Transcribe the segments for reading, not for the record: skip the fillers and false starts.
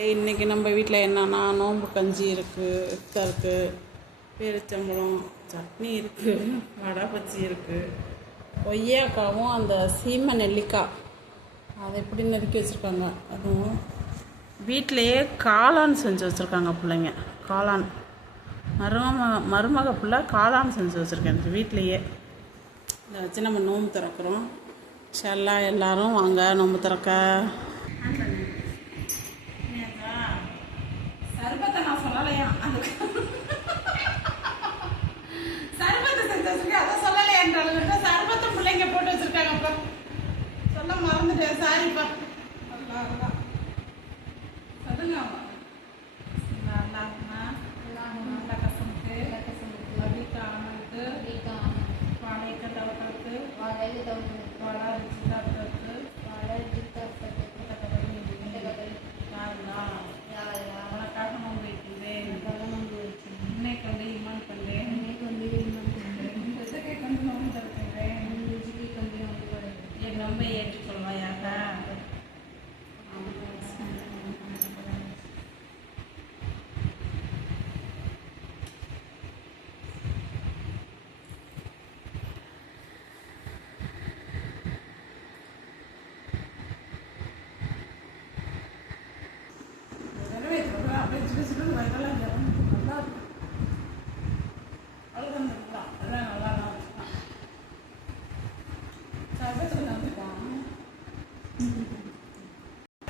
இன்றைக்கி நம்ம வீட்டில் என்னென்னா நோம்பு கஞ்சி இருக்குது, இஃப்தார் இருக்குது, பேரிச்சம்பழம் சட்னி இருக்குது, வடை பச்சி இருக்குது, கொய்யாக்காவும் அந்த சீமை நெல்லிக்காய் அதை எப்படி நறுக்கி வச்சுருக்காங்க. அதுவும் வீட்டிலையே காளான் செஞ்சு வச்சுருக்காங்க பிள்ளைங்க. காளான் மருமக பிள்ளை காளான் செஞ்சு வச்சுருக்கேன் எனக்கு வீட்டிலையே. இதை வச்சு நம்ம நோம்பு திறக்கிறோம். எல்லோரும் வாங்க நோம்பு திறக்க. சர்பத்தை நான் சொல்லலையா, அதுக்கு சர்பத்தை செஞ்சு வச்சிருக்கேன், அதை சொல்லலையான்ற சர்பத்தை பிள்ளைங்க போட்டு வச்சிருக்காங்க. அப்போ சொல்ல மறந்துட்டேன், சாரிப்பா. சொல்லுங்க. ரொம்ப ஏற்றுக்கொள்வாயாக.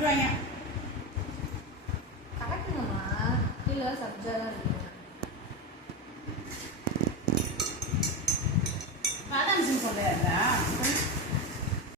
Right now.